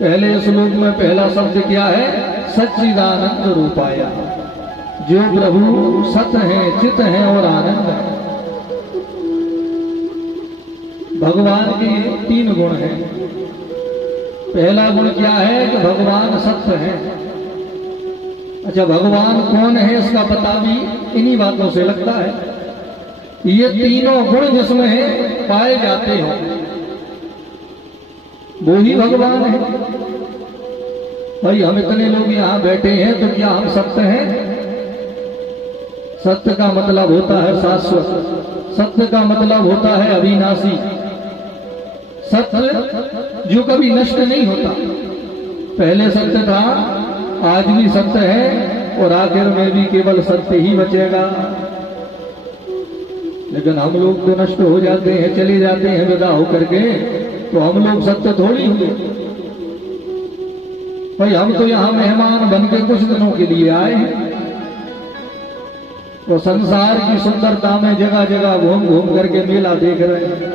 पहले श्लोक में पहला शब्द क्या है? सच्चिदानंद रूपाया। जो प्रभु सत है, चित है और आनंद है। भगवान के 3 गुण हैं। पहला गुण क्या है कि भगवान सत्य है। अच्छा, भगवान कौन है इसका पता भी इन्हीं बातों से लगता है। ये तीनों गुण जिसमें पाए जाते हो वो ही भगवान है। भाई हम इतने लोग यहाँ बैठे हैं तो क्या हम सत्य हैं? सत्य का मतलब होता है शाश्वत, सत्य का मतलब होता है अविनाशी, सत्य जो कभी नष्ट नहीं होता। पहले सत्य था, आज भी सत्य है और आखिर में भी केवल सत्य ही बचेगा। लेकिन हम लोग तो नष्ट हो जाते हैं, चले जाते हैं विदा होकर के, तो हम लोग सत्य थोड़ी हुए। भाई हम तो यहाँ मेहमान बन के कुछ दिनों के लिए आए हैं, तो संसार की सुंदरता में जगह जगह घूम घूम करके मेला देख रहे हैं।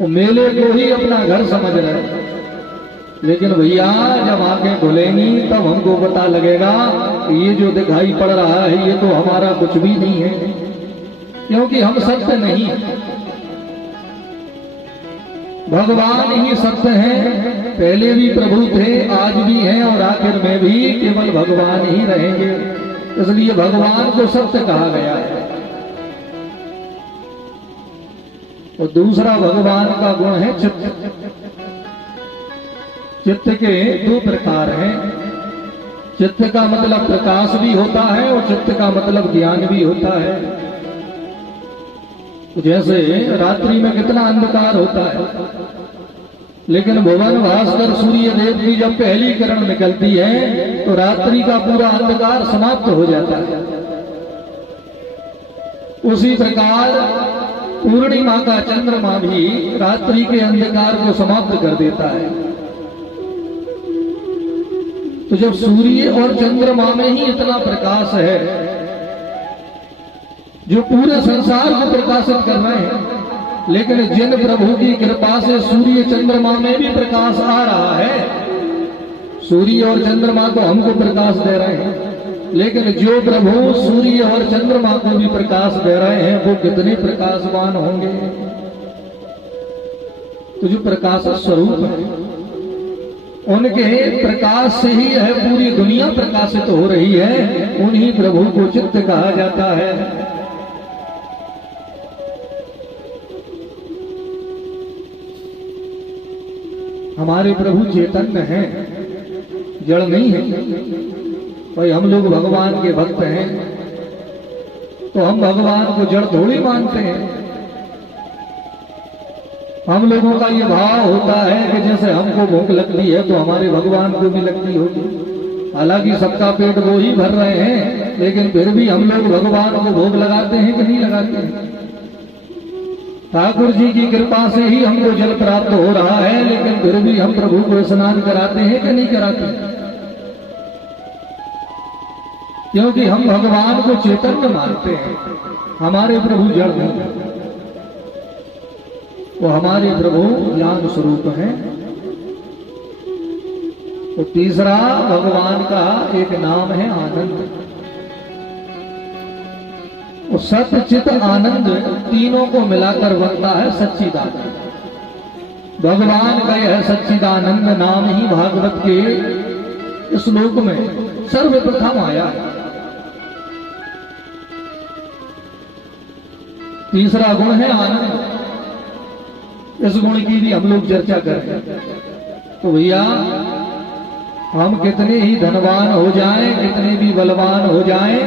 वो मेले को ही अपना घर समझ रहे हैं। लेकिन भैया जब आंखें खुलेंगी तब हमको पता लगेगा कि ये जो दिखाई पड़ रहा है ये तो हमारा कुछ भी नहीं है, क्योंकि हम सत्य नहीं है। भगवान ही सत्य हैं। पहले भी प्रभु थे, आज भी हैं और आखिर में भी केवल भगवान ही रहेंगे। इसलिए भगवान को सत्य कहा गया है। और दूसरा भगवान का गुण है चित्त। चित्त के 2 प्रकार हैं। चित्त का मतलब प्रकाश भी होता है और चित्त का मतलब ज्ञान भी होता है। जैसे रात्रि में कितना अंधकार होता है, लेकिन भुवन भास्कर सूर्य देव की जब पहली किरण निकलती है तो रात्रि का पूरा अंधकार समाप्त हो जाता है। उसी प्रकार पूर्णिमा का चंद्रमा भी रात्रि के अंधकार को समाप्त कर देता है। तो जब सूर्य और चंद्रमा में ही इतना प्रकाश है जो पूरे संसार को प्रकाशित कर रहे हैं, लेकिन जिन प्रभु की कृपा से सूर्य चंद्रमा में भी प्रकाश आ रहा है, सूर्य और चंद्रमा तो हमको प्रकाश दे रहे हैं, लेकिन जो प्रभु सूर्य और चंद्रमा को भी प्रकाश दे रहे हैं वो कितने प्रकाशवान होंगे। तो जो प्रकाश स्वरूप है उनके प्रकाश से ही यह पूरी दुनिया प्रकाशित हो रही है। उन्हीं प्रभु को चित्त कहा जाता है। हमारे प्रभु चैतन्य हैं, जड़ नहीं है। भाई हम लोग भगवान के भक्त हैं तो हम भगवान को जड़ थोड़ी मानते हैं। हम लोगों का ये भाव होता है कि जैसे हमको भूख लगती है तो हमारे भगवान को भी लगती होगी। हालांकि सबका पेट वो ही भर रहे हैं, लेकिन फिर भी हम लोग भगवान को भोग लगाते हैं कि नहीं लगाते हैं। ठाकुर जी की कृपा से ही हमको जल प्राप्त हो रहा है, लेकिन फिर भी हम प्रभु को स्नान कराते हैं कि नहीं कराते, क्योंकि हम भगवान को चैतन्य मानते हैं। हमारे प्रभु जड़ नहीं, वो हमारे प्रभु ज्ञान स्वरूप हैं। तो तीसरा भगवान का एक नाम है आनंद। वो सत्य चित आनंद तीनों को मिलाकर बनता है सच्चिदानंद। भगवान का यह सच्चिदानंद नाम ही भागवत के श्लोक में सर्वप्रथम आया है। तीसरा गुण है आनंद। इस गुण की भी हम लोग चर्चा करें। तो भैया हम कितने ही धनवान हो जाएं, कितने भी बलवान हो जाएं,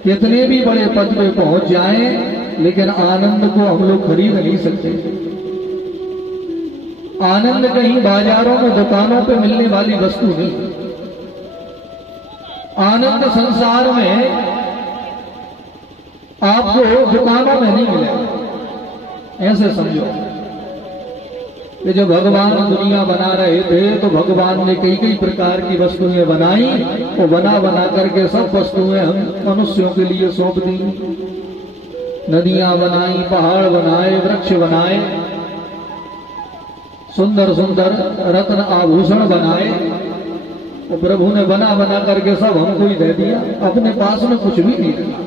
कितने भी बड़े पद पे पहुंच जाएं, लेकिन आनंद को हम लोग खरीद नहीं सकते। आनंद कहीं बाजारों में दुकानों पे मिलने वाली वस्तु नहीं। आनंद संसार में आपको दुकानों में नहीं मिलेगा। ऐसे समझो कि जब भगवान दुनिया बना रहे थे तो भगवान ने कई कई प्रकार की वस्तुएं बनाई, वो बना बना करके सब वस्तुएं हम मनुष्यों के लिए सौंप दी। नदियां बनाई, पहाड़ बनाए, वृक्ष बनाए, सुंदर सुंदर रत्न आभूषण बनाए, तो प्रभु ने बना बना करके सब हमको ही दे दिया, अपने पास में कुछ भी नहीं रखा।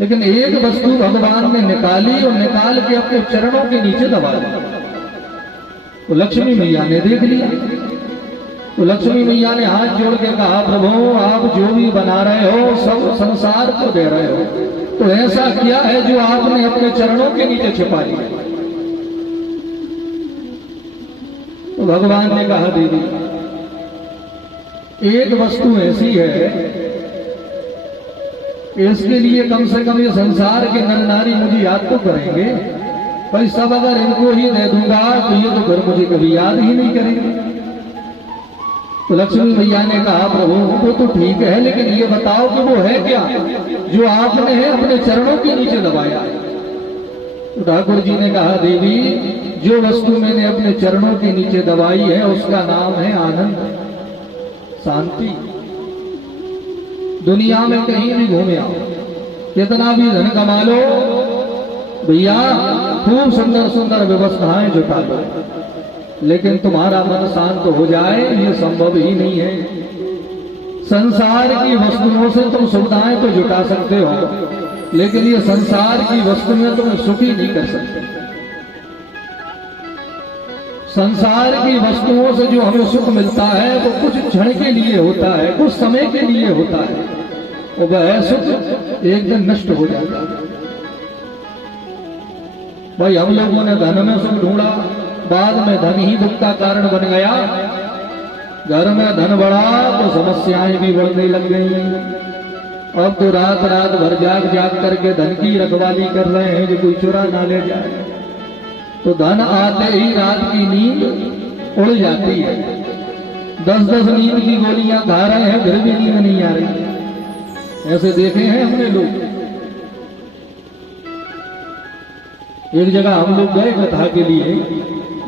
लेकिन एक वस्तु भगवान ने निकाली और निकाल के अपने चरणों के नीचे दबा दी। तो लक्ष्मी मैया ने देख लिया, तो लक्ष्मी मैया ने हाथ जोड़ के कहा, प्रभु आप जो भी बना रहे हो सब संसार को दे रहे हो, तो ऐसा क्या है जो आपने अपने चरणों के नीचे छिपा लिया? तो भगवान ने कहा, देवी एक वस्तु ऐसी है, इसके लिए कम से कम ये संसार के नर नारी मुझे याद तो करेंगे, पर सब अगर इनको ही दे दूंगा तो ये तो फिर मुझे कभी याद ही नहीं करेंगे। तो लक्ष्मी मैया ने कहा, प्रभु वो तो ठीक है, लेकिन ये बताओ कि वो है क्या जो आपने है अपने चरणों के नीचे दबाया? तो ठाकुर जी ने कहा, देवी जो वस्तु मैंने अपने चरणों के नीचे दबाई है उसका नाम है आनंद, शांति। दुनिया में कहीं भी घूमे आओ, कितना भी धन कमा लो भैया, खूब सुंदर सुंदर व्यवस्थाएं जुटा लो, लेकिन तुम्हारा मन शांत हो जाए ये संभव ही नहीं है। संसार की वस्तुओं से तुम सुविधाएं तो जुटा सकते हो, लेकिन ये संसार की वस्तु में तुम सुखी नहीं कर सकते। संसार की वस्तुओं से जो हमें सुख मिलता है वो कुछ क्षण के लिए होता है, कुछ समय के लिए होता है, और वह सुख एक दिन नष्ट हो जाता है। भाई हम लोगों ने धन में सुख ढूंढा, बाद में धन ही दुख का कारण बन गया। घर में धन बढ़ा तो समस्याएं भी बढ़ने लग गई। अब तो रात रात भर जाग जाग करके धन की रखवाली कर रहे हैं जो कोई चुरा ना ले जाए। तो धन आते ही रात की नींद उड़ जाती है, 10-10 नींद की गोलियां खा रहे हैं फिर भी नींद नहीं आ रही। ऐसे देखे हैं हमने लोग। एक जगह हम लोग गए कथा के लिए,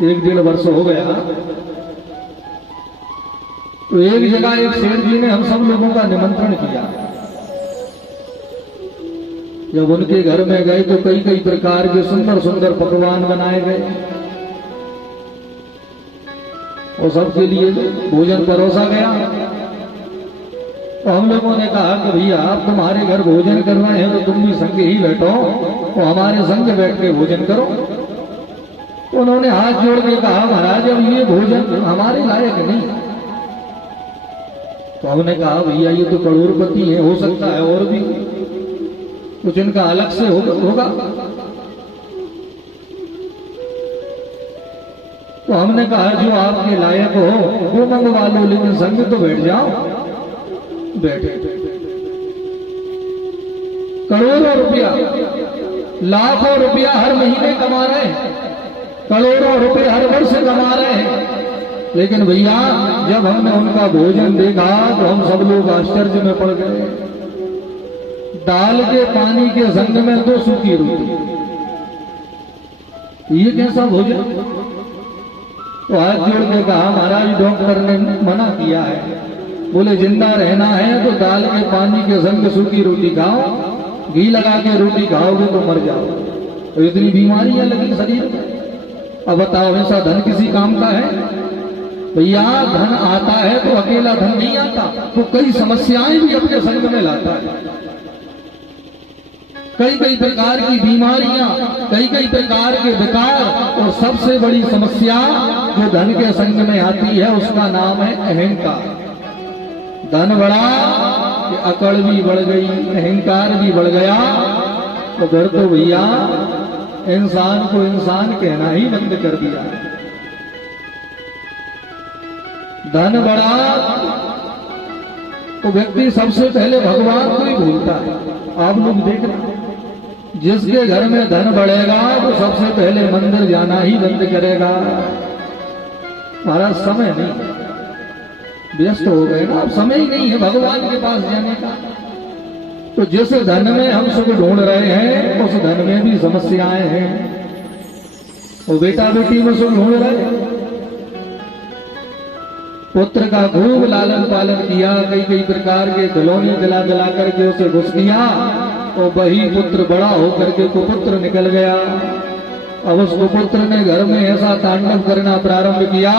1-1.5 वर्ष हो गया। तो एक जगह एक सेठ जी ने हम सब लोगों का निमंत्रण किया। जब उनके घर में गए तो कई कई प्रकार के सुंदर सुंदर पकवान बनाए गए और सबके लिए भोजन परोसा गया। तो हम लोगों ने कहा कि भैया आप तुम्हारे घर भोजन कर रहे हैं तो तुम भी संग ही बैठो, तो हमारे संग बैठ के भोजन करो। तो उन्होंने हाथ जोड़ के कहा, महाराज अब ये भोजन हमारे लायक नहीं। तो हमने कहा भैया ये तो करोड़पति है, हो सकता है और भी कुछ इनका अलग से होगा। तो हमने कहा जो आपके लायक हो वो मंगवा लो, लेकिन संग तो बैठ जाओ। बैठे। करोड़ों रुपया, लाखों रुपया हर महीने कमा रहे हैं, करोड़ों रुपए हर वर्ष कमा रहे हैं, लेकिन भैया जब हमने उनका भोजन देखा तो हम सब लोग आश्चर्य में पड़ गए। दाल के पानी के संग में 2 सूखी रोटी, ये कैसा भोजन? तो हाथ जोड़ के कहा महाराज डॉक्टर ने मना किया है, बोले जिंदा रहना है तो दाल के पानी के संग सूखी रोटी खाओ, घी लगा के रोटी खाओगे तो मर जाओ। तो इतनी बीमारियां लगी शरीर में। अब बताओ ऐसा धन किसी काम का है? भैया धन आता है तो अकेला धन नहीं आता, तो कई समस्याएं भी अपने संग में लाता है। कई कई प्रकार की बीमारियां, कई कई प्रकार के विकार, और सबसे बड़ी समस्या जो धन के संग में आती है उसका नाम है अहंकार। धन बढ़ा कि अकड़ भी बढ़ गई, अहंकार भी बढ़ गया, तो फिर तो भैया इंसान को इंसान कहना ही बंद कर दिया। धन बढ़ा तो व्यक्ति सबसे पहले भगवान को ही भूलता है। आप लोग देखना, जिसके घर में धन बढ़ेगा वो सबसे पहले मंदिर जाना ही बंद करेगा। हमारा समय नहीं, व्यस्त हो गए ना, अब समय ही नहीं है भगवान के पास जाने का। तो जिस धन में हम सुख ढूंढ रहे हैं उस धन में भी समस्याएं हैं। वो बेटा बेटी में सुख ढूंढ रहे हैं, पुत्र का खूब लालन पालन किया, कई कई प्रकार के खिलौने दिला दिला करके उसे घुस किया, और वही पुत्र बड़ा होकर के कुपुत्र निकल गया। अब उस पुत्र ने घर में ऐसा तांडव करना प्रारंभ किया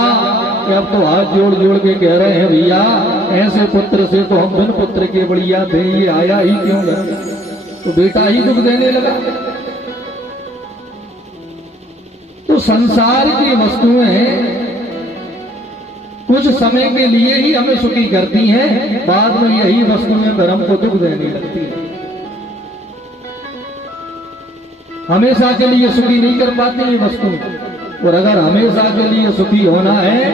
कि अब तो हाथ जोड़ जोड़ के कह रहे हैं भैया ऐसे पुत्र से तो हम बिन पुत्र के बढ़िया थे, ये आया ही क्यों घर? तो बेटा ही दुख देने लगा। तो संसार की वस्तुएं कुछ समय के लिए ही हमें सुखी करती हैं, बाद में यही वस्तुएं फिर हमको दुख देने लगती हैं। हमेशा के लिए सुखी नहीं कर पाती ये वस्तु। और अगर हमेशा के लिए सुखी होना है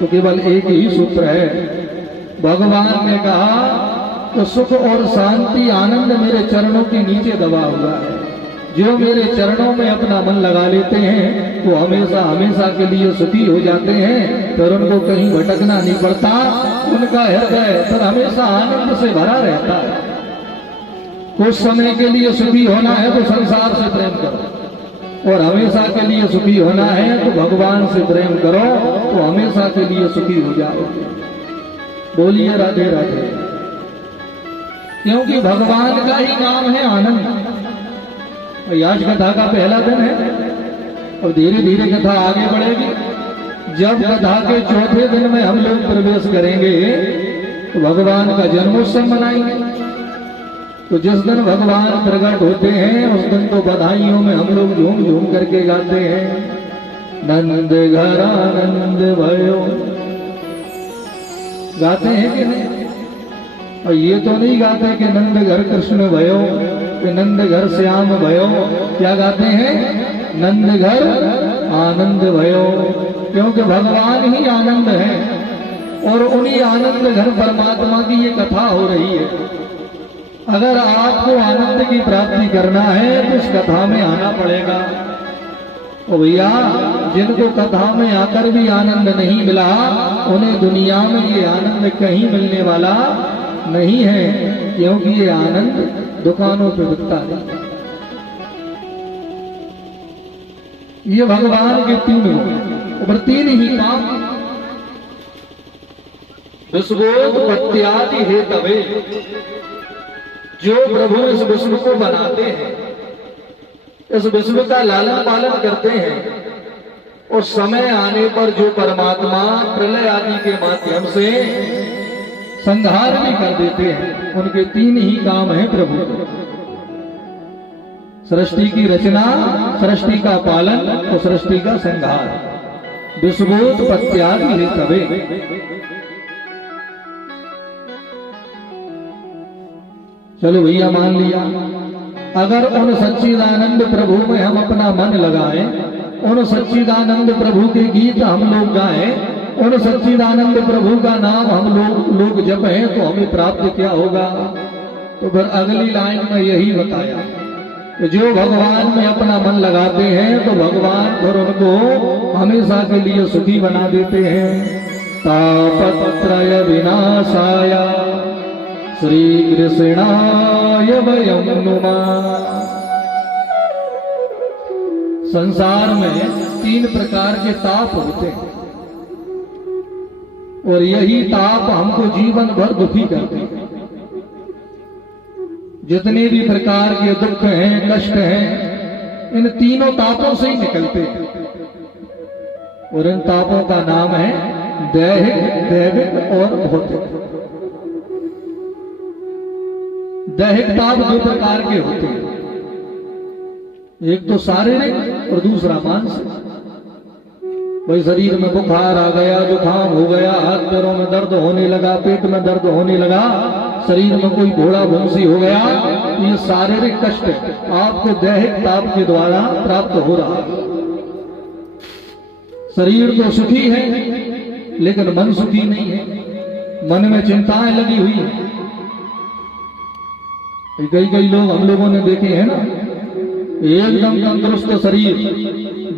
तो केवल एक ही सूत्र है। भगवान ने कहा तो सुख और शांति आनंद मेरे चरणों के नीचे दबा हुआ है। जो मेरे चरणों में अपना मन लगा लेते हैं वो हमेशा हमेशा के लिए सुखी हो जाते हैं, फिर उनको कहीं भटकना नहीं पड़ता। उनका हृदय फिर हमेशा आनंद से भरा रहता है। कुछ समय के लिए सुखी होना है तो संसार से प्रेम करो, और हमेशा के लिए सुखी होना है तो भगवान से प्रेम करो, तो हमेशा के लिए सुखी हो जाओ। बोलिए राधे राधे। क्योंकि भगवान का ही नाम है आनंद। आज कथा का पहला दिन है और धीरे धीरे कथा आगे बढ़ेगी। जब कथा के चौथे दिन में हम लोग प्रवेश करेंगे तो भगवान का जन्मोत्सव मनाएंगे। तो जिस दिन भगवान प्रकट होते हैं उस दिन तो बधाइयों में हम लोग झूम झूम करके गाते हैं नंद घर आनंद भयो। गाते हैं कि नहीं? और ये तो नहीं गाते कि नंद घर कृष्ण भयो, कि नंद घर श्याम भयो। क्या गाते हैं? नंद घर आनंद भयो। क्योंकि भगवान ही आनंद है और उन्हीं आनंद घर परमात्मा की ये कथा हो रही है। अगर आपको आनंद की प्राप्ति करना है तो इस कथा में आना पड़ेगा। तो भैया जिनको कथा में आकर भी आनंद नहीं मिला उन्हें दुनिया में ये आनंद कहीं मिलने वाला नहीं है, क्योंकि ये आनंद दुकानों पे बिकता है। ये भगवान के तीन गुण, तीन ही काम। विश्वोत्पत्त्यादि हेतवे, जो प्रभु इस विश्व को बनाते हैं, इस विश्व का लालन पालन करते हैं, और समय आने पर जो परमात्मा प्रलय आदि के माध्यम से संहार भी कर देते हैं, उनके तीन ही काम हैं प्रभु। सृष्टि की रचना, सृष्टि का पालन और सृष्टि का संहार। विश्वोत्पत्त्यादि हेतवे। चलो भैया मान लिया, अगर उन सच्चिदानंद प्रभु में हम अपना मन लगाएं, उन सच्चिदानंद प्रभु के गीत हम लोग गाएं, उन सच्चिदानंद प्रभु का नाम हम लोग जपें, तो हमें प्राप्त क्या होगा? तो फिर अगली लाइन में यही बताया कि जो भगवान में अपना मन लगाते हैं तो भगवान फिर उनको हमेशा के लिए सुखी बना देते हैं। तापत्रय विनाशाय श्री कृष्णाय वयं नुमः। संसार में तीन प्रकार के ताप होते हैं और यही ताप हमको जीवन भर दुखी करते हैं। जितने भी प्रकार के दुख हैं, कष्ट हैं, इन तीनों तापों से ही निकलते हैं। और इन तापों का नाम है दैहिक, दैविक और भौतिक। दैहिक ताप दो प्रकार के होते हैं, एक तो शारीरिक और दूसरा मानसिक। भाई शरीर में बुखार आ गया, जुकाम हो गया, हाथ पैरों में दर्द होने लगा, पेट में दर्द होने लगा, शरीर में कोई घोड़ा भूंसी हो गया, ये शारीरिक कष्ट आपको दैहिक ताप के द्वारा प्राप्त हो रहा है। शरीर तो सुखी है लेकिन मन सुखी नहीं है, मन में चिंताएं लगी हुई है। कई लोग हम लोगों ने देखे हैं ना, एकदम तंदुरुस्त शरीर,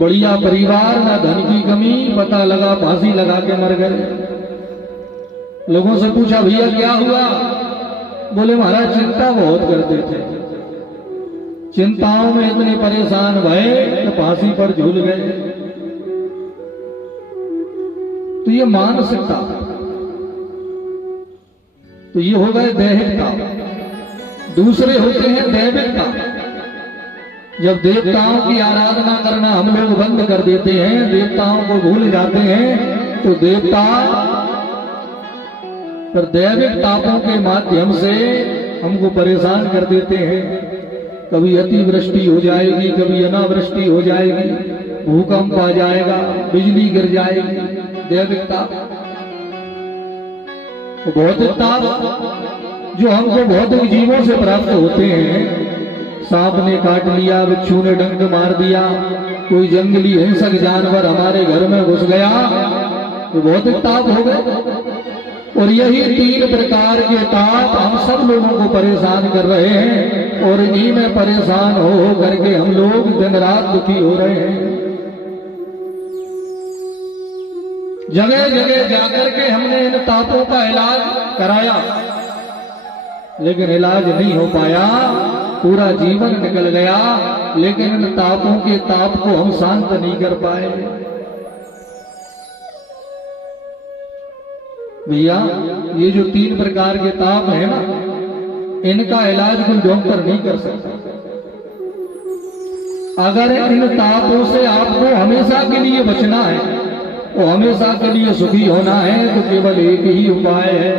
बढ़िया परिवार, ना धन की कमी, पता लगा फांसी लगा के मर गए। लोगों से पूछा भैया क्या हुआ? बोले महाराज चिंता बहुत करते थे, चिंताओं में इतने परेशान भये कि फांसी पर झूल गए। तो ये मानसिकता, तो ये हो गए दैहिकता। दूसरे होते हैं दैविकता, जब देवताओं की आराधना करना हम लोग बंद कर देते हैं, देवताओं को भूल जाते हैं, तो देवता पर दैविक तापों के माध्यम से हमको परेशान कर देते हैं। कभी अतिवृष्टि हो जाएगी, कभी अनावृष्टि हो जाएगी, भूकंप आ जाएगा, बिजली गिर जाएगी। दैविक ताप, भौतिक ताप जो हमको भौतिक जीवों से प्राप्त होते हैं, सांप ने काट लिया, बिच्छू ने डंक मार दिया, कोई जंगली हिंसक जानवर हमारे घर में घुस गया, तो भौतिक ताप हो गए। और यही 3 प्रकार के ताप हम सब लोगों को परेशान कर रहे हैं, और इन्हीं में परेशान हो करके हम लोग दिन रात दुखी हो रहे हैं। जगह जगह जाकर के हमने इन तापों का इलाज कराया, लेकिन इलाज नहीं हो पाया, पूरा जीवन निकल गया, लेकिन इन तापों के ताप को हम शांत नहीं कर पाए। भैया, ये जो 3 प्रकार के ताप है ना, इनका इलाज कोई डॉक्टर नहीं कर सकता। अगर इन तापों से आपको हमेशा के लिए बचना है, तो हमेशा के लिए सुखी होना है, तो केवल एक ही उपाय है,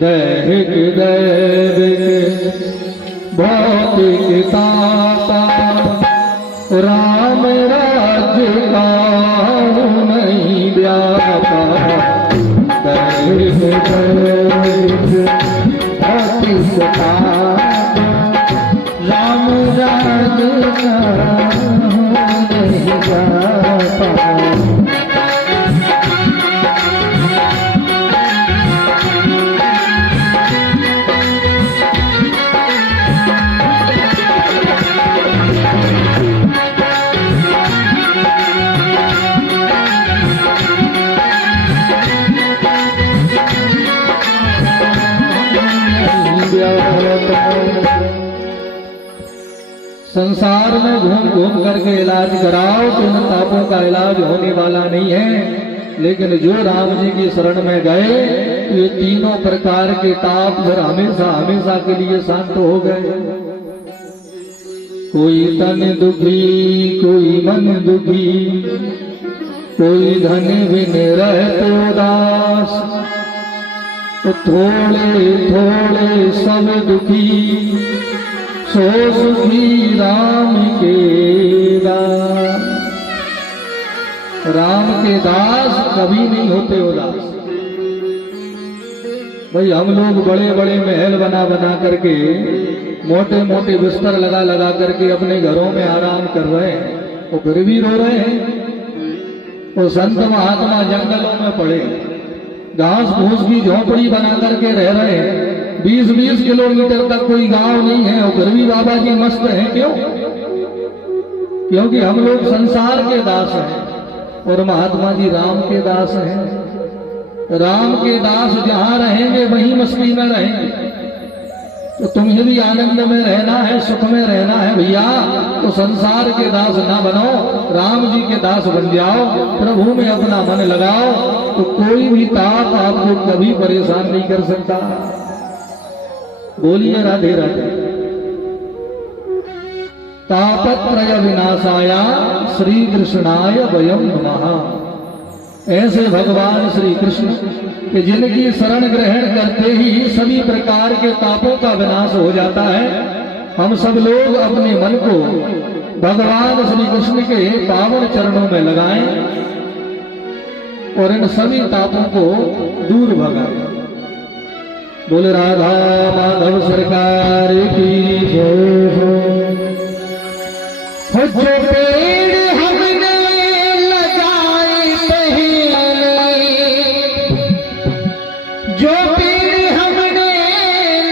दैहिक दैविक भौतिक तापा राम राज्य का नहीं व्यापा। दैहिक दैविक भौतिक तापा राम राज्य का नहीं व्यापा। संसार में घूम घूम करके इलाज कराओ तो इन तापों का इलाज होने वाला नहीं है। लेकिन जो राम जी की शरण में गए, ये 3 प्रकार के ताप फिर हमेशा हमेशा के लिए शांत हो गए। कोई तन दुखी, कोई मन दुखी, कोई धन बिन रहते उदास, तो थोड़े थोड़े सब दुखी, सो सुखी राम के दास। राम के दास कभी नहीं होते उदास। भाई, हम लोग बड़े बड़े महल बना बना करके, मोटे मोटे बिस्तर लगा लगा करके अपने घरों में आराम कर रहे हैं, तो फिर भी रो रहे हैं। वो संत महात्मा जंगलों में पड़े, घास फूस की झोपड़ी बना करके रह रहे हैं, 20-20 किलोमीटर तक कोई गांव नहीं है, और फिर भी बाबा जी मस्त हैं। क्यों? क्योंकि हम लोग संसार के दास हैं और महात्मा जी राम के दास हैं। राम के दास जहां रहेंगे वहीं मस्ती में रहेंगे। तो तुम्हें भी आनंद में रहना है, सुख में रहना है भैया, तो संसार के दास ना बनो, राम जी के दास बन जाओ, प्रभु में अपना मन लगाओ, तो कोई भी ताप आपको कभी परेशान नहीं कर सकता। बोलिए राधे राधे। तापत्रय विनाशाया श्री कृष्णाय वयम नमः। ऐसे भगवान श्री कृष्ण कि जिनकी शरण ग्रहण करते ही सभी प्रकार के तापों का विनाश हो जाता है। हम सब लोग अपने मन को भगवान श्री कृष्ण के पावन चरणों में लगाएं और इन सभी तापों को दूर भगाएं। बोले राधा माधव सरकार की जय हो। जो पेड़ हमने लगाए पहले, जो पेड़ हमने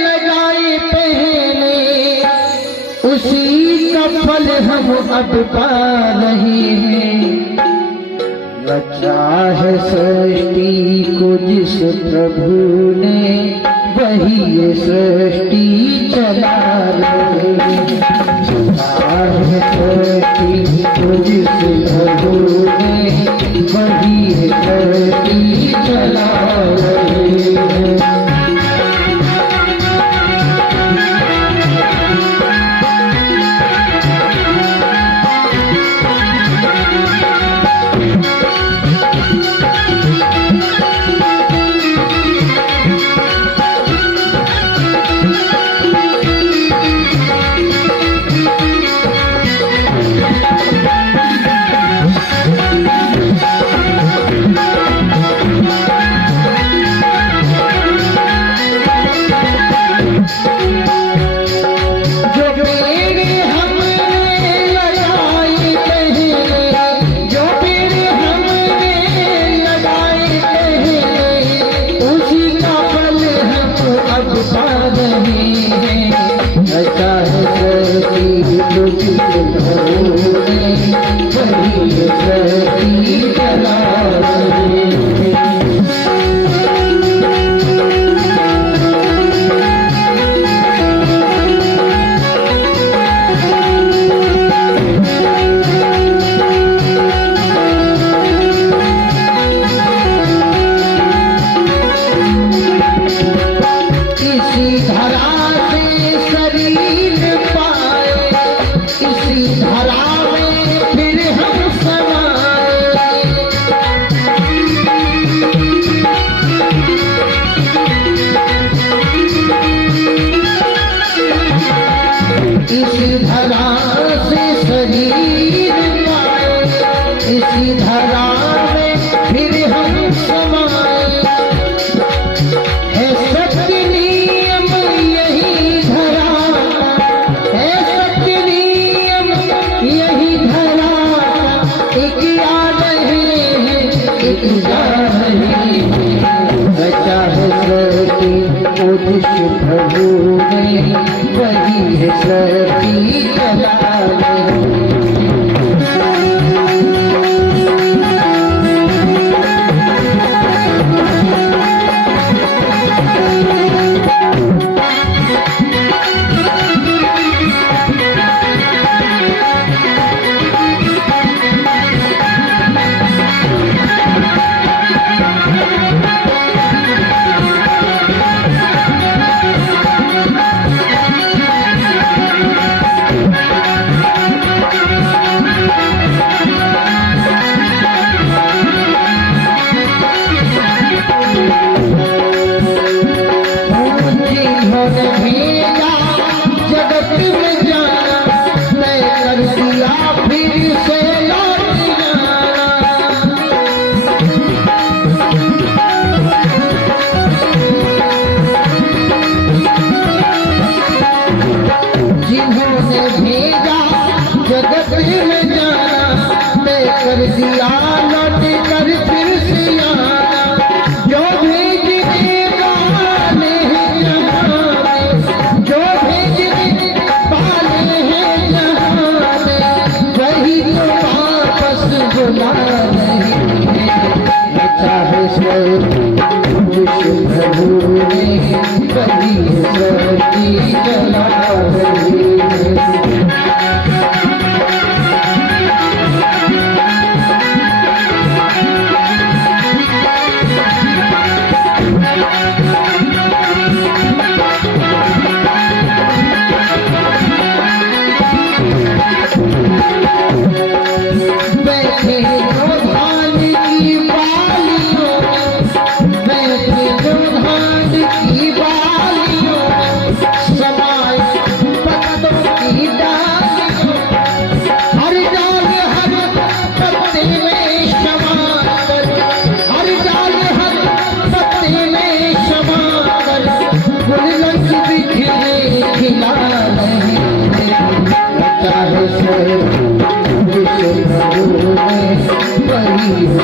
लगाए पहले, उसी का फल हम अब पा रहे हैं। रचा है सृष्टि को जिस प्रभु ने, वही ये सृष्टि चला रहे हैं। है सृष्टि को जिस प्रभु ने, वही ये सृष्टि चला रहे हैं।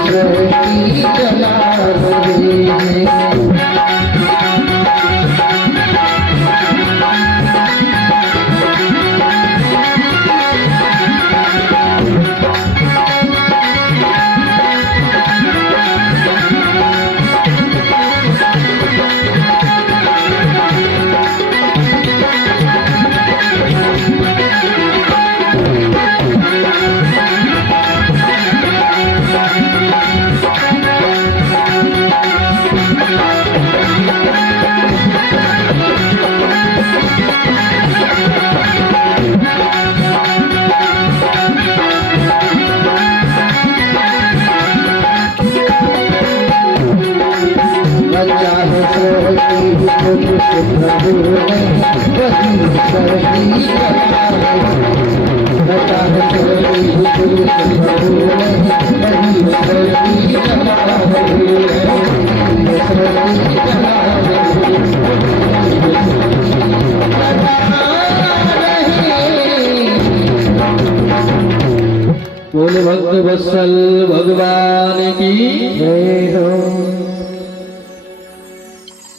सृष्टि चला रही है। बोल भक्त वत्सल भगवान की जय हो।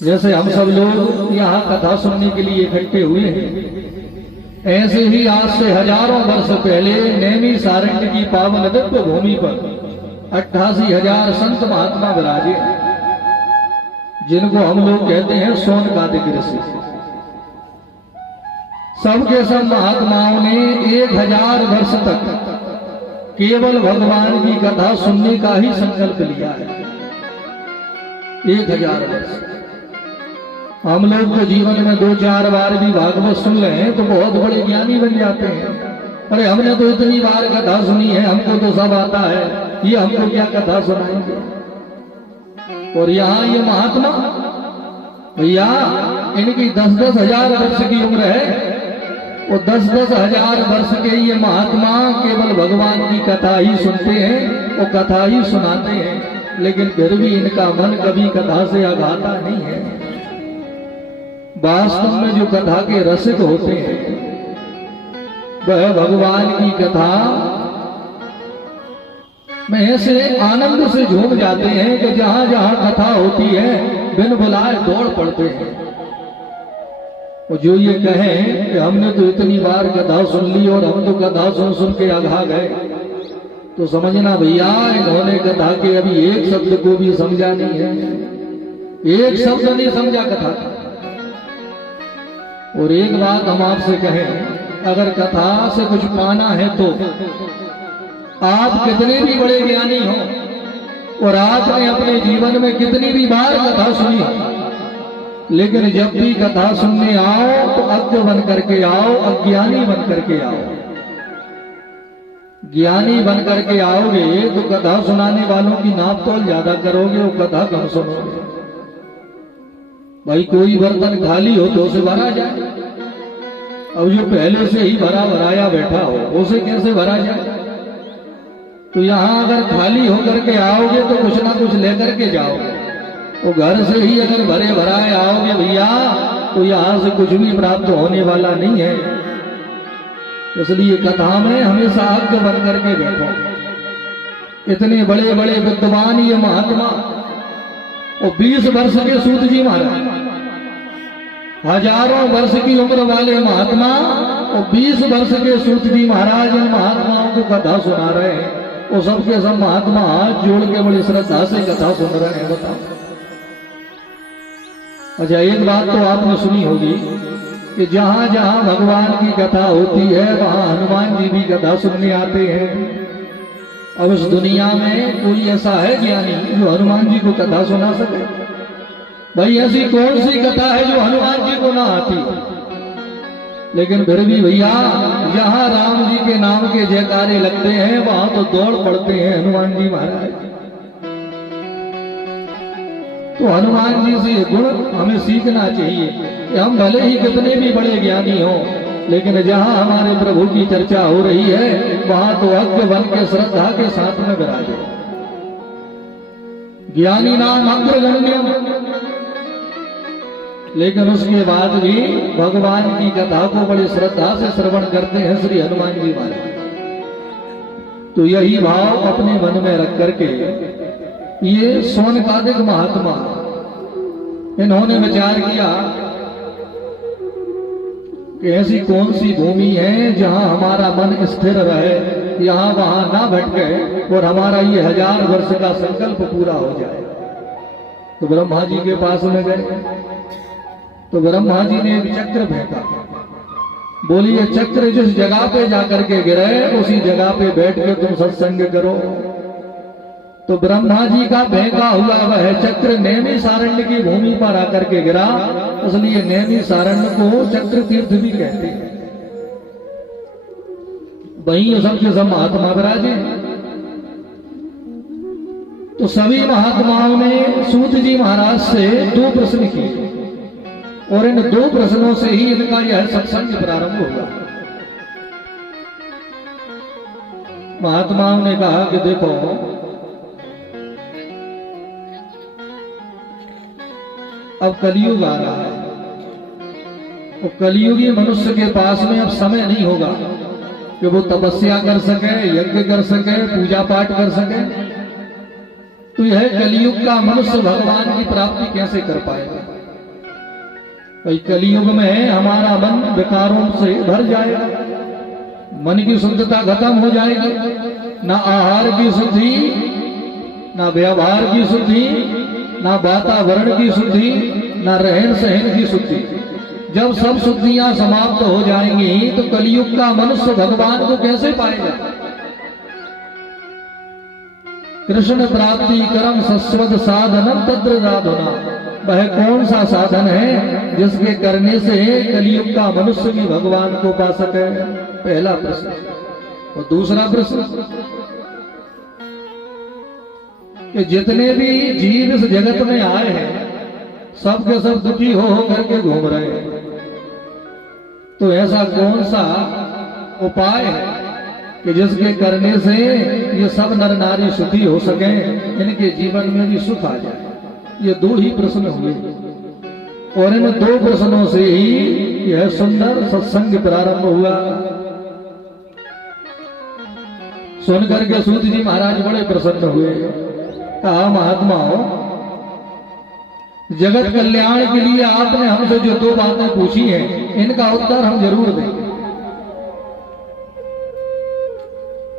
जैसे हम सब लोग यहाँ कथा सुनने के लिए इकट्ठे हुए हैं, ऐसे ही आज से हजारों वर्ष पहले नैमी सारण्य की पावन दिव्य भूमि पर 88,000 संत महात्मा विराजे, जिनको हम लोग कहते हैं सोनकादिक ऋषि। सबके सब महात्माओं ने 1000 वर्ष तक केवल भगवान की कथा सुनने का ही संकल्प लिया है। 1000 वर्ष। हम लोग तो जीवन में 2-4 बार भी भागवत सुन लें तो बहुत बड़े ज्ञानी बन जाते हैं। अरे हमने तो इतनी बार कथा सुनी है, हमको तो सब आता है, ये हमको क्या कथा सुनाएंगे। और यहाँ ये महात्मा भैया, इनकी 10-10 हजार वर्ष की उम्र है। वो 10-10 हजार वर्ष के ये महात्मा केवल भगवान की कथा ही सुनते हैं, वो कथा ही सुनाते हैं, लेकिन फिर भी इनका मन कभी कथा से अघाता नहीं है। वास्तव में जो कथा के रसिक होते हैं वह भगवान की कथा में ऐसे आनंद से झूम जाते हैं कि जहां जहां कथा होती है बिन बुलाए दौड़ पड़ते हैं। और जो ये कहें कि हमने तो इतनी बार कथा सुन ली और हम तो कथा सुन सुन के आघा गए, तो समझना भैया इन्होंने कथा के अभी एक शब्द को भी समझा नहीं है, एक शब्द नहीं समझा कथा का। और एक बात हम आपसे कहें, अगर कथा से कुछ पाना है तो आप कितने भी बड़े ज्ञानी हो और आपने अपने जीवन में कितनी भी बार कथा सुनी हो, लेकिन जब भी कथा सुनने आओ तो अज्ञ बन करके आओ, अज्ञानी बन करके आओ। ज्ञानी बन करके आओगे तो कथा सुनाने वालों की नाप तोल ज्यादा करोगे और कथा कम सुनोगे। भाई कोई बर्तन खाली हो तो उसे भरा जाए, अब जो पहले से ही भरा भराया बैठा हो उसे कैसे भरा जाए। तो यहाँ अगर खाली होकर के आओगे तो कुछ ना कुछ लेकर के जाओगे। वो घर से ही अगर भरे भराए आओगे भैया तो यहाँ से कुछ भी प्राप्त होने वाला नहीं है। इसलिए कथा में हमेशा अज्ञ बन करके बैठो। इतने बड़े बड़े विद्वान ये महात्मा और 20 वर्ष के सूत जी महाराज, हजारों वर्ष की उम्र वाले महात्मा और 20 वर्ष के सूत जी महाराज इन महात्माओं को कथा सुना रहे हैं। वो सबके सब महात्मा हाथ जोड़ के बड़ी श्रद्धा से कथा सुन रहे हैं। बताओ। अच्छा, एक बात तो आपने सुनी होगी कि जहां जहां भगवान की कथा होती है वहां हनुमान जी भी कथा सुनने आते हैं। अब इस दुनिया में कोई ऐसा है ज्ञानी जो हनुमान जी को कथा सुना सके? भाई ऐसी कौन सी कथा है जो हनुमान जी को ना आती? लेकिन फिर भी भैया जहां राम जी के नाम के जयकारे लगते हैं वहां तो दौड़ पड़ते हैं हनुमान जी महाराज। तो हनुमान जी से गुण हमें सीखना चाहिए कि हम भले ही कितने भी बड़े ज्ञानी हों, लेकिन जहां हमारे प्रभु की चर्चा हो रही है वहां तो अज्ञ बन के श्रद्धा के साथ में विराजे। ज्ञानी नाम अग्रगण्य, लेकिन उसके बाद भी भगवान की कथा को बड़ी श्रद्धा से श्रवण करते हैं श्री हनुमान जी महाराज। तो यही भाव अपने मन में रख करके ये सोनकादिक महात्मा इन्होंने विचार किया कि ऐसी कौन सी भूमि है जहां हमारा मन स्थिर रहे, यहां वहां ना भटके और हमारा ये 1000 वर्ष का संकल्प पूरा हो जाए। तो ब्रह्मा जी के पास में गए तो ब्रह्मा जी ने एक चक्र फेंका। बोली ये चक्र जिस जगह पे जाकर के गिरे उसी जगह पे बैठ के तुम सत्संग करो। तो ब्रह्मा जी का फेंका हुआ वह चक्र नैमिषारण्य की भूमि पर आकर के गिरा, इसलिए नैमिषारण्य को चक्र तीर्थ भी कहते हैं। वहीं सबके सब महात्मा विराजे। तो सभी महात्माओं ने सूत जी महाराज से 2 प्रश्न किए और इन 2 प्रश्नों से ही इनका यह सत्संग प्रारंभ हुआ। महात्माओं ने कहा कि देखो अब कलयुग आ रहा है, तो कलयुगी मनुष्य के पास में अब समय नहीं होगा कि वो तपस्या कर सके, यज्ञ कर सके, पूजा पाठ कर सके। तो यह कलयुग का मनुष्य भगवान की प्राप्ति कैसे कर पाएगा? भाई कलयुग में हमारा मन विकारों से भर जाएगा, मन की शुद्धता खत्म हो जाएगी, ना आहार की शुद्धि, ना व्यवहार की शुद्धि, ना वातावरण की शुद्धि, ना रहन सहन की शुद्धि। जब सब शुद्धियां समाप्त हो जाएंगी तो कलयुग का मनुष्य भगवान को कैसे पाएगा? कृष्ण प्राप्ति कर्म शश्वत साधनम तत्र साधना, वह कौन सा साधन है जिसके करने से कलयुग का मनुष्य भी भगवान को पा सके? पहला प्रश्न। और दूसरा प्रश्न कि जितने भी जीव इस जगत में आए हैं सब के सब दुखी हो करके घूम रहे हैं, तो ऐसा कौन सा उपाय है कि जिसके करने से ये सब नर नारी सुखी हो सके, इनके जीवन में भी सुख आ जाए? ये 2 ही प्रश्न हुए और इन 2 प्रश्नों से ही यह सुंदर सत्संग प्रारंभ हुआ। सुनकर के सूत जी महाराज बड़े प्रसन्न हुए। कहा महात्माओं, जगत कल्याण के लिए आपने हमसे जो 2 बातें पूछी हैं इनका उत्तर हम जरूर देंगे।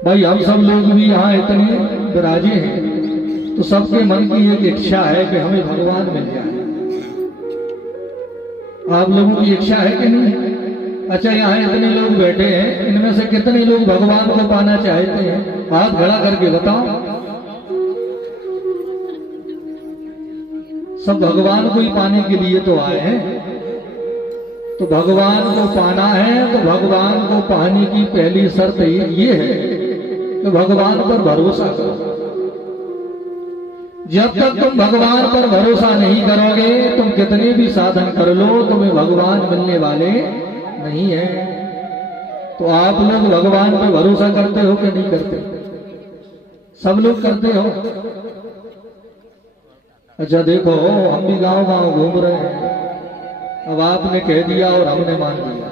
भाई हम सब लोग भी यहाँ इतने विराजे हैं तो सबके मन की एक इच्छा है कि हमें भगवान मिल जाए। आप लोगों की इच्छा है कि नहीं? अच्छा, यहाँ इतने लोग बैठे हैं, इनमें से कितने लोग भगवान को पाना चाहते हैं? हाथ खड़ा करके बताओ। सब भगवान को ही पाने के लिए तो आए हैं। तो भगवान को पाना है तो भगवान को पाने की पहली शर्त ये है कि भगवान पर भरोसा करो। जब तक तुम भगवान पर भरोसा नहीं करोगे, तुम कितने भी साधन कर लो, तुम्हें भगवान मिलने वाले नहीं है। तो आप लोग भगवान पर भरोसा करते हो कि नहीं करते? सब लोग करते हो। अच्छा देखो, हम भी गांव गांव घूम रहे हैं, अब आपने कह दिया और हमने मान लिया।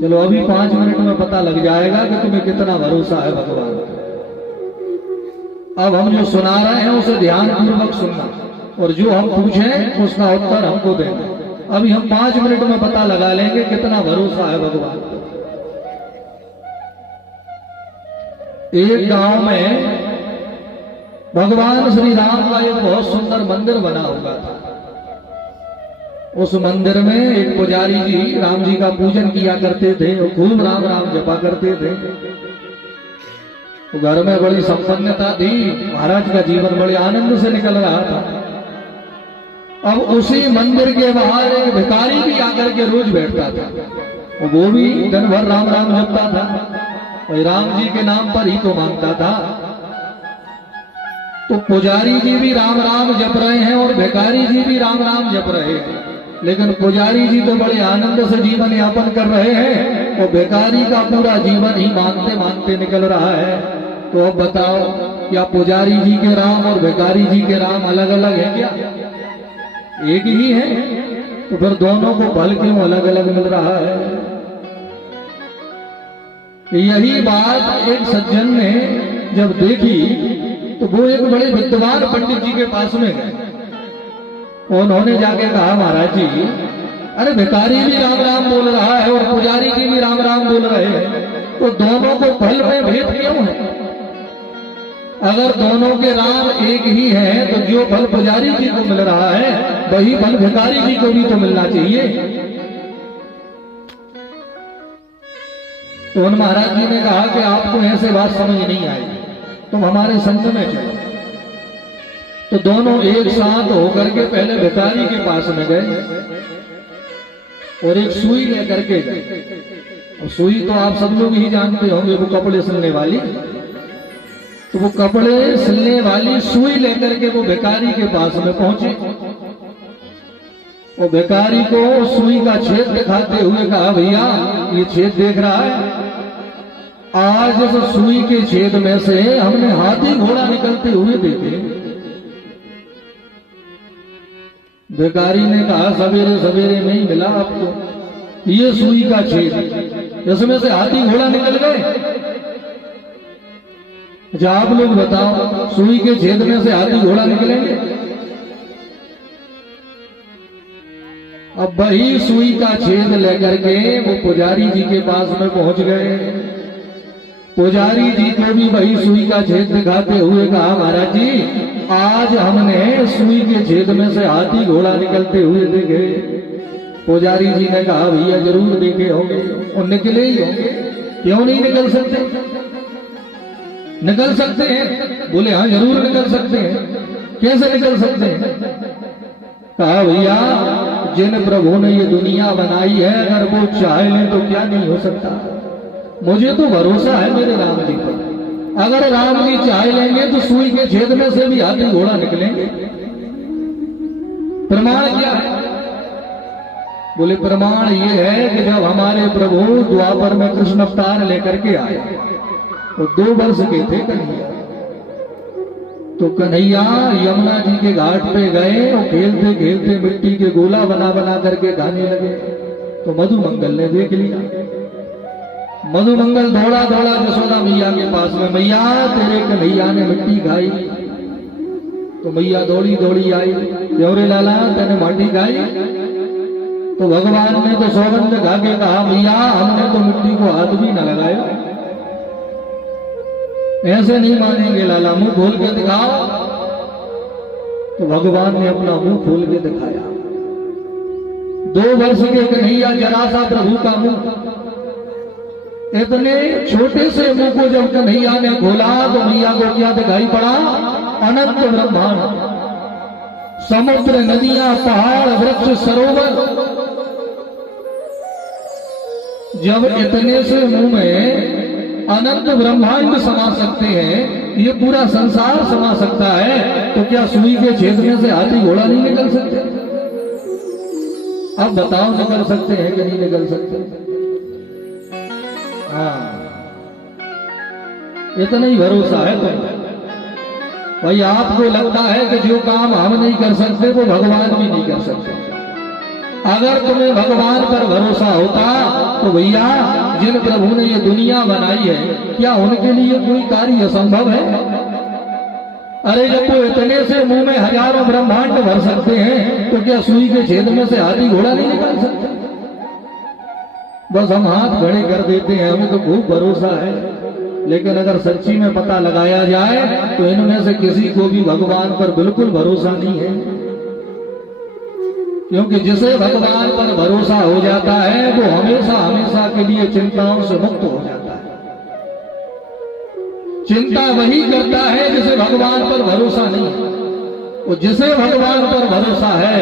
चलो अभी 5 मिनट में पता लग जाएगा कि तुम्हें कितना भरोसा है भगवान पर। अब हम जो सुना रहे हैं उसे ध्यान पूर्वक सुनना और जो हम पूछें उसका उत्तर हमको देना। अभी हम 5 मिनट में पता लगा लेंगे कितना भरोसा है भगवान पर। एक गांव में भगवान श्री राम का एक बहुत सुंदर मंदिर बना हुआ था। उस मंदिर में एक पुजारी जी राम जी का पूजन किया करते थे और खूब राम राम जपा करते थे। तो घर में बड़ी संपन्नता थी, महाराज का जीवन बड़े आनंद से निकल रहा था। अब उसी मंदिर के बाहर एक भिखारी भी आकर के रोज बैठता था और वो भी दिन भर राम राम जपता था और राम जी के नाम पर ही तो मांगता था। तो पुजारी जी भी राम राम जप रहे हैं और भिखारी जी भी राम राम जप रहे हैं, लेकिन पुजारी जी तो बड़े आनंद से जीवन यापन कर रहे हैं और भिखारी का पूरा जीवन ही मांगते मांगते निकल रहा है। तो अब बताओ, क्या पुजारी जी के राम और भिखारी जी के राम अलग अलग है क्या? एक ही है। तो फिर दोनों को फल क्यों अलग अलग मिल रहा है? यही बात एक सज्जन ने जब देखी तो वो एक बड़े विद्वान पंडित जी के पास में गए। उन्होंने जाके कहा, महाराज जी, अरे भिखारी भी राम राम बोल रहा है और पुजारी जी भी राम राम बोल रहे हैं, तो दोनों को फल में भेद क्यों है? अगर दोनों के राम एक ही है तो जो फल पुजारी जी को मिल रहा है वही फल भिखारी जी को भी तो मिलना चाहिए। तो उन महाराज जी ने कहा कि आपको ऐसे बात समझ नहीं आई, तुम हमारे संग में चलो। तो दोनों एक साथ होकर के पहले भिखारी के पास में गए और एक सुई लेकर के गए। और सुई तो आप सब लोग ही जानते होंगे, वो कपड़े सिलने वाली। तो वो कपड़े सिलने वाली सुई लेकर के वो भिखारी के पास में पहुंचे। वो भिखारी को सुई का छेद दिखाते हुए कहा, भैया ये छेद देख रहा है, आज इस सुई के छेद में से हमने हाथी घोड़ा निकलते हुए देखे। भिखारी ने कहा, सवेरे सवेरे नहीं मिला आपको, ये सुई का छेद, इसमें से हाथी घोड़ा निकल गए। अच्छा आप लोग बताओ, सुई के छेद में से हाथी घोड़ा निकलेंगे? अब वही सुई का छेद लेकर के वो पुजारी जी के पास में पहुंच गए। पुजारी जी को भी वही सुई का छेद दिखाते हुए कहा, महाराज जी, आज हमने सुई के छेद में से हाथी घोड़ा निकलते हुए देखे। पुजारी जी ने कहा, भैया जरूर देखे होंगे और निकले ही होंगे, क्यों नहीं निकल सकते? निकल सकते हैं। बोले, हाँ जरूर निकल सकते हैं। कैसे निकल सकते हैं? कहा, भैया जिन प्रभु ने ये दुनिया बनाई है, अगर वो चाहे लें तो क्या नहीं हो सकता। मुझे तो भरोसा है मेरे राम जी पर, अगर राम जी चाहे लेंगे तो सुई के छेद में से भी हाथी घोड़ा निकलेंगे। प्रमाण क्या है? बोले, प्रमाण ये है कि जब हमारे प्रभु द्वापर में कृष्ण अवतार लेकर के आए तो 2 वर्ष के थे कन्हैया। तो कन्हैया यमुना जी के घाट पे गए और खेलते खेलते मिट्टी के गोला बना बना करके गाने लगे। तो मधुमंगल ने देख लिया। मधुमंगल दौड़ा दौड़ा यशोदा मैया के पास में, मैया तेरे कन्हैया ने मिट्टी खाई। तो मैया दौड़ी दौड़ी आई, देवरे लाला तेने माटी खाई? तो भगवान ने तो सौगंध खा के कहा, मैया हमने तो मिट्टी को हाथ भी न लगाया। ऐसे नहीं मानेंगे लाला, मुंह खोल के दिखाओ। तो भगवान ने अपना मुंह खोल के दिखाया। 2 वर्ष के कन्हैया जरा सा प्रभु का मुंह, इतने छोटे से मुंह को जब कन्हैया ने खोला तो मैया को क्या दिखाई पड़ा? अनंत ब्रह्मांड, समुद्र, नदियां, पहाड़, वृक्ष, सरोवर। जब इतने से मुंह में अनंत ब्रह्मांड समा सकते हैं, ये पूरा संसार समा सकता है, तो क्या सुई के छेद में से हाथी घोड़ा नहीं निकल सकते? अब बताओ, निकल सकते हैं कि नहीं निकल सकते? हाँ, इतना ही भरोसा है तो भाई। आपको लगता है कि जो काम हम नहीं कर सकते वो भगवान भी नहीं कर सकते। अगर तुम्हें भगवान पर भरोसा होता तो भैया जिन प्रभु ने ये दुनिया बनाई है, क्या उनके लिए कोई कार्य असंभव है? अरे जब वो इतने से मुंह में हजारों ब्रह्मांड भर सकते हैं, तो क्या सुई के छेद में से हाथी घोड़ा नहीं निकल सकते? बस हम हाथ खड़े कर देते हैं, हमें तो खूब भरोसा है। लेकिन अगर सच्ची में पता लगाया जाए तो इनमें से किसी को भी भगवान पर बिल्कुल भरोसा नहीं है। क्योंकि जिसे भगवान पर भरोसा हो जाता है वो हमेशा हमेशा के लिए चिंताओं से मुक्त हो जाता है। चिंता वही करता है जिसे भगवान पर भरोसा नहीं है। और जिसे भगवान पर भरोसा है,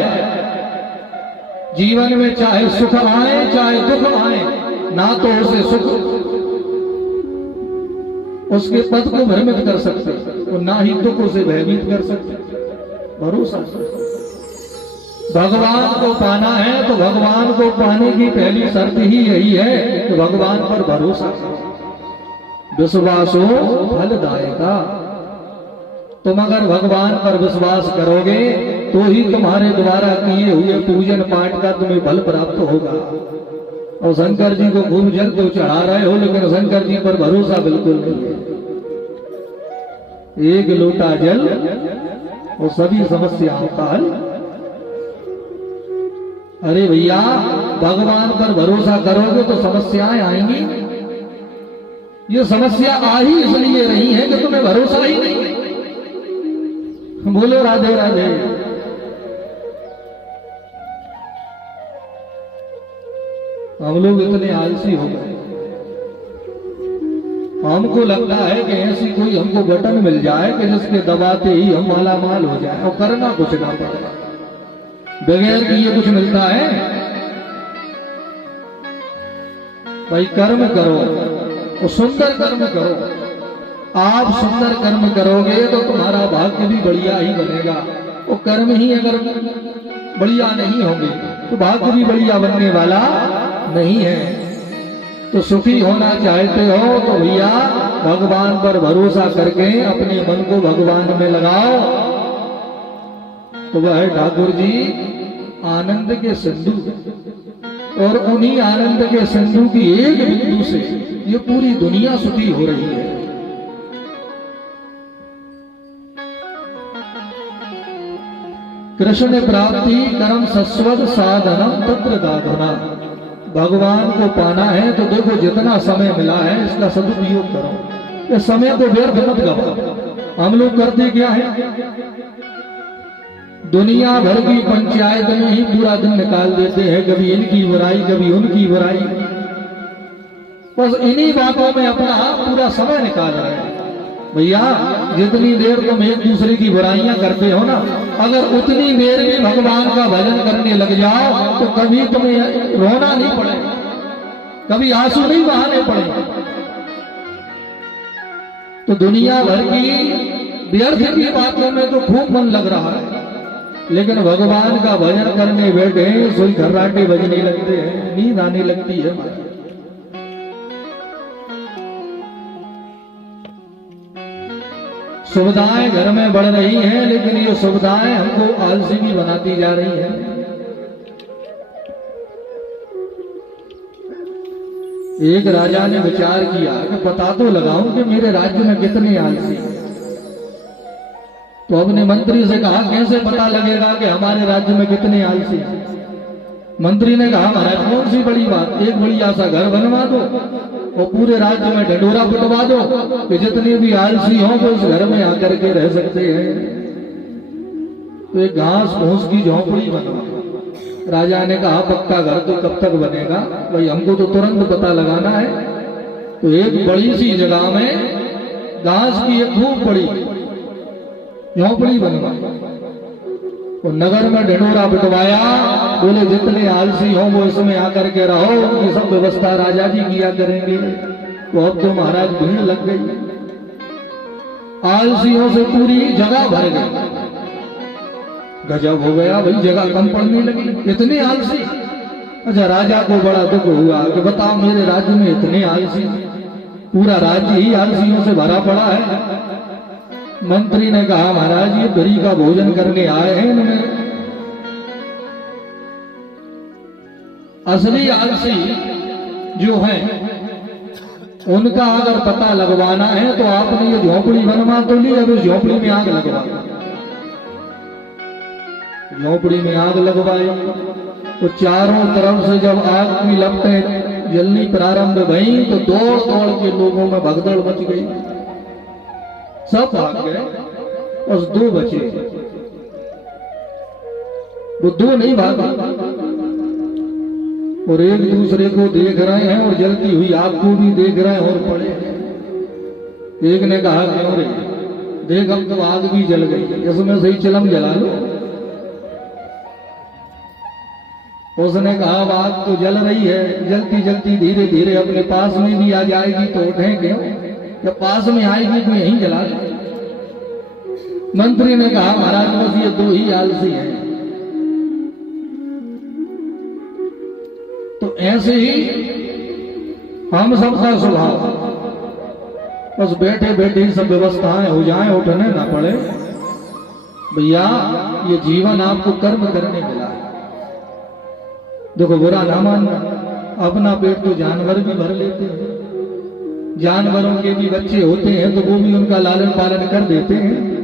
जीवन में चाहे सुख आए चाहे दुख आए, ना तो उसे सुख उसके पद को भ्रमित कर सकते और ना ही दुख उसे भयभीत कर सकते। भरोसा भगवान को पाना है तो भगवान को पाने की पहली शर्त ही यही है कि भगवान पर भरोसा। विश्वासो फलदायका। तुम अगर भगवान पर विश्वास करोगे तो ही तुम्हारे द्वारा किए हुए पूजन पाठ का तुम्हें फल प्राप्त होगा। और शंकर जी को खूब जल तो चढ़ा रहे हो, लेकिन शंकर जी पर भरोसा बिल्कुल नहीं है। एक लोटा जल और सभी समस्याओं का हल। अरे भैया, भगवान पर भरोसा करोगे तो समस्याएं आएंगी। ये समस्या आ ही इसलिए रही है कि तुम्हें भरोसा ही नहीं। बोलो राधे राधे। हम लोग इतने आलसी हो गए, हमको लगता है कि ऐसी कोई हमको बटन मिल जाए कि जिसके दबाते ही हम माला माल हो जाए और करना कुछ ना पड़े। बगैर किए कुछ मिलता है? भाई कर्म करो और सुंदर कर्म करो। आप सुंदर कर्म करोगे तो तुम्हारा भाग्य भी बढ़िया ही बनेगा। वो कर्म ही अगर बढ़िया नहीं होंगे तो भाग्य भी बढ़िया बनने वाला नहीं है। तो सुखी होना चाहते हो तो भैया भगवान पर भरोसा करके अपने मन को भगवान में लगाओ। तो वह है ठाकुर जी आनंद के सिंधु, और उन्हीं आनंद के सिंधु की एक बिंदु से ये पूरी दुनिया सुखी हो रही है। कृष्ण प्राप्ति कर्म सस्वद साधनम तत्र दाधना। भगवान को पाना है तो देखो जितना समय मिला है इसका सदुपयोग करो। ये समय को व्यर्थ मत गवाओ। हम लोग करते क्या है, दुनिया भर की पंचायत में ही पूरा दिन निकाल देते हैं। कभी इनकी बुराई, कभी उनकी बुराई, बस इन्हीं बातों में अपना पूरा समय निकाल रहे हैं। भैया जितनी देर तुम एक दूसरे की बुराइयां करते हो ना, अगर उतनी देर में भगवान का भजन करने लग जाओ तो कभी तुम्हें रोना नहीं पड़ेगा, कभी आंसू नहीं बहाने पड़ेंगे। तो दुनिया भर की व्यर्थ की बातों में तो खूब मन लग रहा है, लेकिन भगवान का भजन करने बैठे सोई खर्राटे बजने लगते हैं, नींद आने लगती है। सुविधाएं घर में बढ़ रही हैं, लेकिन ये सुविधाएं हमको आलसी भी बनाती जा रही हैं। एक राजा ने विचार किया कि पता तो लगाऊं कि मेरे राज्य में कितने आलसी हैं। तो अपने मंत्री से कहा कैसे पता लगेगा कि हमारे राज्य में कितने आलसी हैं। मंत्री ने कहा महाराज कौन सी बड़ी बात, एक बढ़िया सा घर बनवा दो और पूरे राज्य में ढंढोरा पिटवा दो कि जितने भी आलसी हों वो उस घर में आकर के रह सकते हैं। तो एक घास फूस की झोंपड़ी बनवा। राजा ने कहा पक्का घर तो कब तक बनेगा भाई, हमको तो तुरंत पता लगाना है। तो एक बड़ी सी जगह में घास की एक खूब बड़ी झोंपड़ी बनवा और नगर में ढंढोरा पिटवाया। बोले जितने आलसी हों वो इसमें आकर के रहो, उनकी सब व्यवस्था राजा जी किया करेंगे। तो अब तो महाराज भीड़ लग गई, आलसियों से पूरी जगह भर गई। गजब हो गया भाई, जगह कम पड़ने लगी, इतने आलसी। अच्छा राजा को बड़ा दुख हुआ कि बताओ मेरे राज्य में इतने आलसी, पूरा राज्य ही आलसियों से भरा पड़ा है। मंत्री ने कहा महाराज ये बरी का भोजन करने आए हैं, इनमें असली आलसी जो है उनका अगर पता लगवाना है तो आपने ये झोंपड़ी बनवा तो ली, अब इस झोंपड़ी में आग लगवा। झोंपड़ी में आग लगवाई तो चारों तरफ से जब आग की लपटें जलनी प्रारंभ भई तो दौड़ दौड़ के लोगों में भगदड़ मच गई। सब भाग गए, बस दो बचे। वो दो नहीं भागे और एक दूसरे को देख रहे हैं और जलती हुई आग को भी देख रहे हैं और पड़े। एक ने कहा क्यों रे, देख अब तो आग भी जल गई, इसमें से ही चिलम जला लो। उसने कहा आग तो जल रही है, जलती जलती धीरे धीरे अपने पास में भी आ जाएगी तो उठें क्यों, जब पास में आएगी तो यहीं जला ले। मंत्री ने कहा महाराज बस ये दो ही आलसी हैं। तो ऐसे ही हम सबका स्वभाव, बस बैठे बैठे सब व्यवस्थाएं हो जाएं, उठने ना पड़े। भैया ये जीवन आपको कर्म करने मिला है, देखो बुरा ना मानना। अपना पेट तो जानवर भी भर लेते हैं। जानवरों के भी बच्चे होते हैं तो वो भी उनका लालन पालन कर देते हैं।